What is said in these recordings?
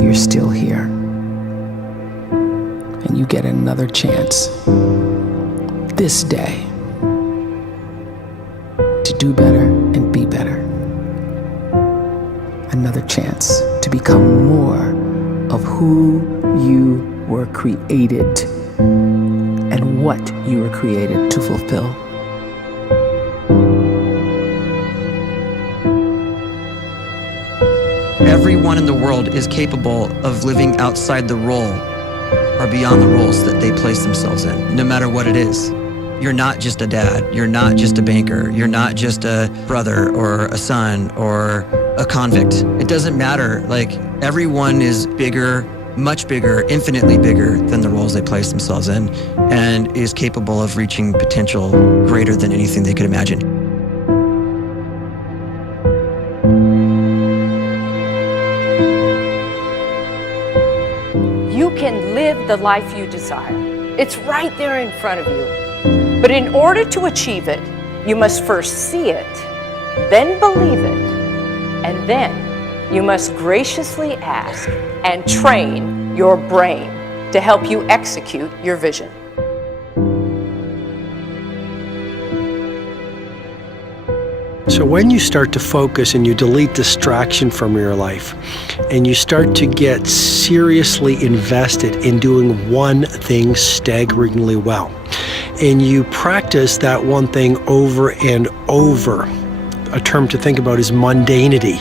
you're still here. And you get another chance this day to do better and be better. Another chance to become more of who you were created and what you were created to fulfill. Everyone in the world is capable of living outside the role or beyond the roles that they place themselves in, no matter what it is. You're not just a dad, you're not just a banker, you're not just a brother or a son or a convict. It doesn't matter. Like, everyone is bigger, much bigger, infinitely bigger than the roles they place themselves in, and is capable of reaching potential greater than anything they could imagine. You can live the life you desire. It's right there in front of you. But in order to achieve it, you must first see it, then believe it, and then you must graciously ask and train your brain to help you execute your vision. So when you start to focus and you delete distraction from your life, and you start to get seriously invested in doing one thing staggeringly well, and you practice that one thing over and over, a term to think about is mundanity.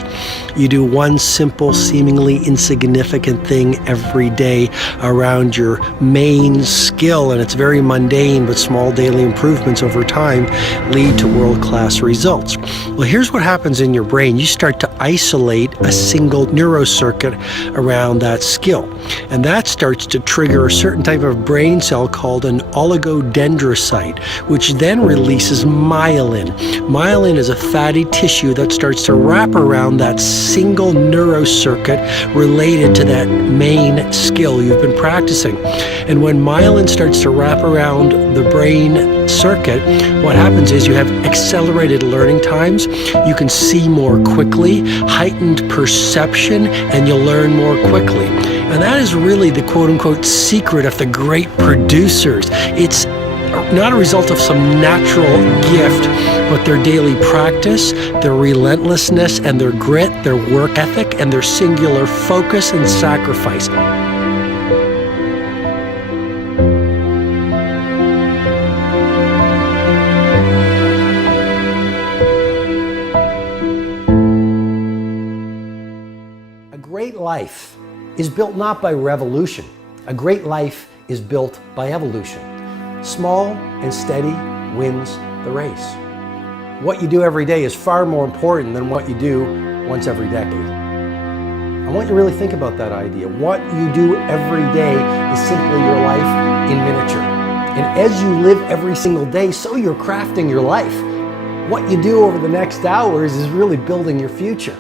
You do one simple, seemingly insignificant thing every day around your main skill, and it's very mundane, but small daily improvements over time lead to world-class results. Well, here's what happens in your brain. You start to isolate a single neurocircuit around that skill, and that starts to trigger a certain type of brain cell called an oligodendrocyte, which then releases myelin. Myelin is a fatty tissue that starts to wrap around that single neurocircuit related to that main skill you've been practicing. And when myelin starts to wrap around the brain circuit, what happens is you have accelerated learning times, you can see more quickly, heightened perception, and you'll learn more quickly. And that is really the quote-unquote secret of the great producers. It's not a result of some natural gift, but their daily practice, their relentlessness and their grit, their work ethic, and their singular focus and sacrifice. A great life is built not by revolution. A great life is built by evolution. Small and steady wins the race. What you do every day is far more important than what you do once every decade. I want you to really think about that idea. What you do every day is simply your life in miniature. And as you live every single day, so you're crafting your life. What you do over the next hours is really building your future.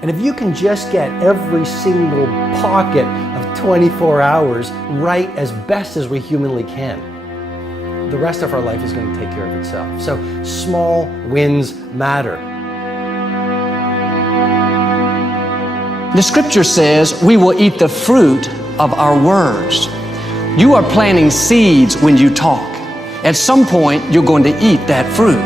And if you can just get every single pocket of 24 hours right as best as we humanly can, the rest of our life is going to take care of itself. So small wins matter. The scripture says we will eat the fruit of our words. You are planting seeds when you talk. At some point, you're going to eat that fruit.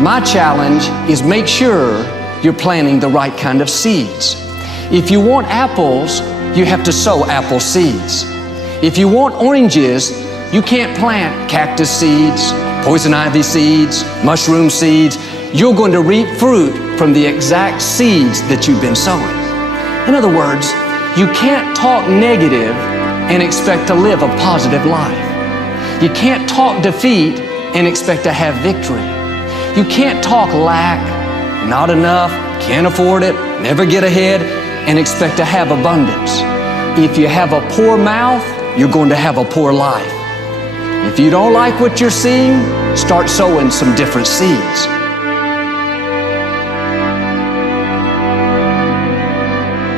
My challenge is make sure you're planting the right kind of seeds. If you want apples, you have to sow apple seeds. If you want oranges, you can't plant cactus seeds, poison ivy seeds, mushroom seeds. You're going to reap fruit from the exact seeds that you've been sowing. In other words, you can't talk negative and expect to live a positive life. You can't talk defeat and expect to have victory. You can't talk lack, not enough, can't afford it, never get ahead, and expect to have abundance. If you have a poor mouth, you're going to have a poor life. If you don't like what you're seeing, start sowing some different seeds.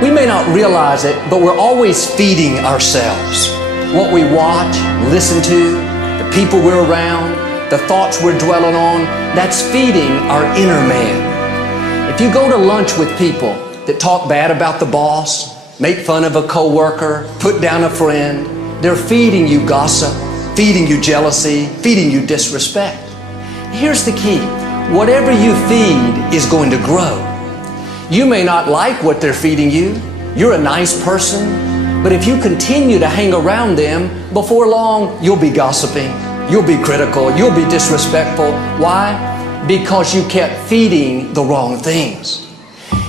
We may not realize it, but we're always feeding ourselves. What we watch, listen to, the people we're around, the thoughts we're dwelling on, that's feeding our inner man. If you go to lunch with people that talk bad about the boss, make fun of a coworker, put down a friend. They're feeding you gossip, feeding you jealousy, feeding you disrespect. Here's the key. Whatever you feed is going to grow. You may not like what they're feeding you. You're a nice person, but if you continue to hang around them, before long, you'll be gossiping, you'll be critical, you'll be disrespectful. Why? Because you kept feeding the wrong things.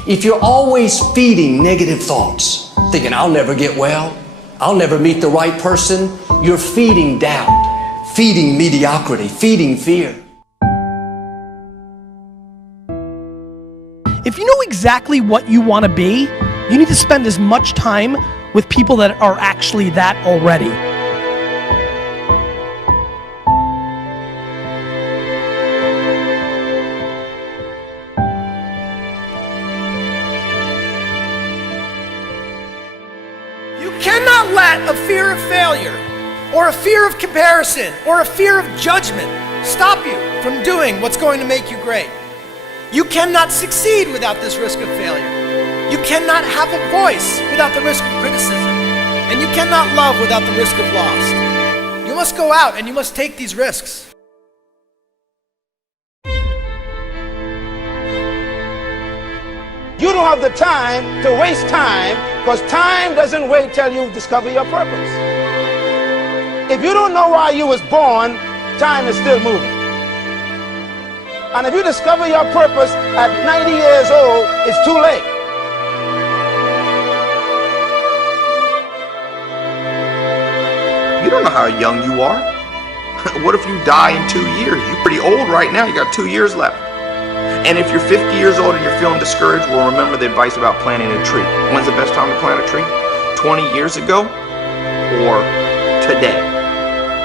If you're always feeding negative thoughts, thinking, I'll never get well, I'll never meet the right person, you're feeding doubt, feeding mediocrity, feeding fear. If you know exactly what you want to be, you need to spend as much time with people that are actually that already. You cannot let a fear of failure, or a fear of comparison, or a fear of judgment stop you from doing what's going to make you great. You cannot succeed without this risk of failure. You cannot have a voice without the risk of criticism. And you cannot love without the risk of loss. You must go out and you must take these risks. You don't have the time to waste time, because time doesn't wait till you discover your purpose. If you don't know why you was born, time is still moving. And if you discover your purpose at 90 years old, it's too late. You don't know how young you are. What if you die in 2 years? You're pretty old right now. You got 2 years left. And if you're 50 years old and you're feeling discouraged, well, remember the advice about planting a tree. When's the best time to plant a tree? 20 years ago or today?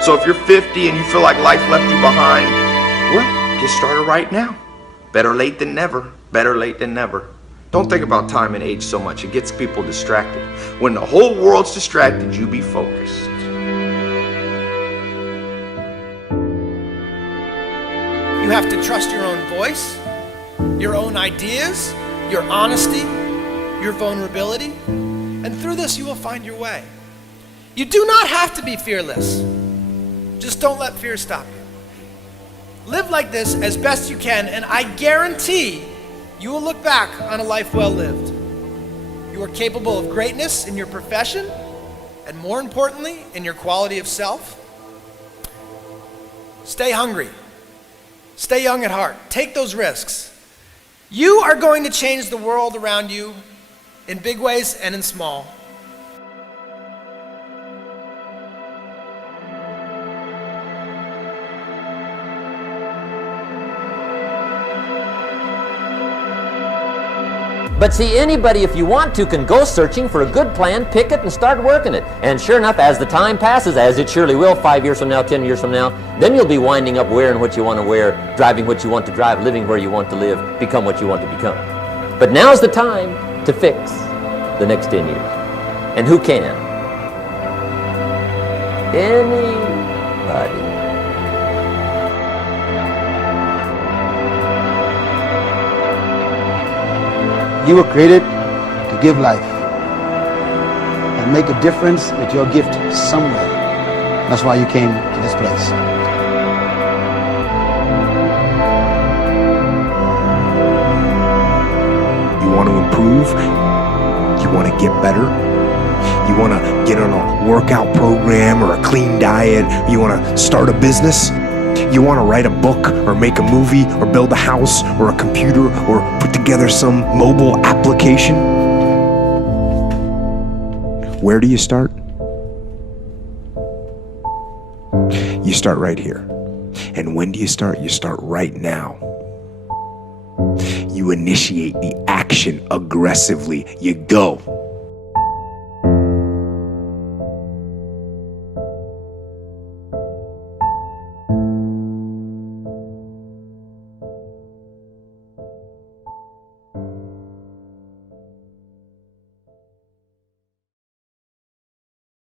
So if you're 50 and you feel like life left you behind, well, get started right now. Better late than never. Better late than never. Don't think about time and age so much. It gets people distracted. When the whole world's distracted, you be focused. You have to trust your own voice, your own ideas, your honesty, your vulnerability, and through this you will find your way. You do not have to be fearless. Just don't let fear stop you. Live like this as best you can, and I guarantee you will look back on a life well lived. You are capable of greatness in your profession, and more importantly, in your quality of self. Stay hungry. Stay young at heart. Take those risks. You are going to change the world around you in big ways and in small. But see, anybody, if you want to, can go searching for a good plan, pick it, and start working it. And sure enough, as the time passes, as it surely will, 5 years from now, 10 years from now, then you'll be winding up wearing what you want to wear, driving what you want to drive, living where you want to live, become what you want to become. But now's the time to fix the next 10 years. And who can? Anybody. You were created to give life and make a difference with your gift somewhere. That's why you came to this place. You want to improve? You want to get better? You want to get on a workout program or a clean diet? You want to start a business? You want to write a book or make a movie or build a house or a computer or put together some mobile application? Where do you start? You start right here. And when do you start? You start right now. You initiate the action aggressively. You go.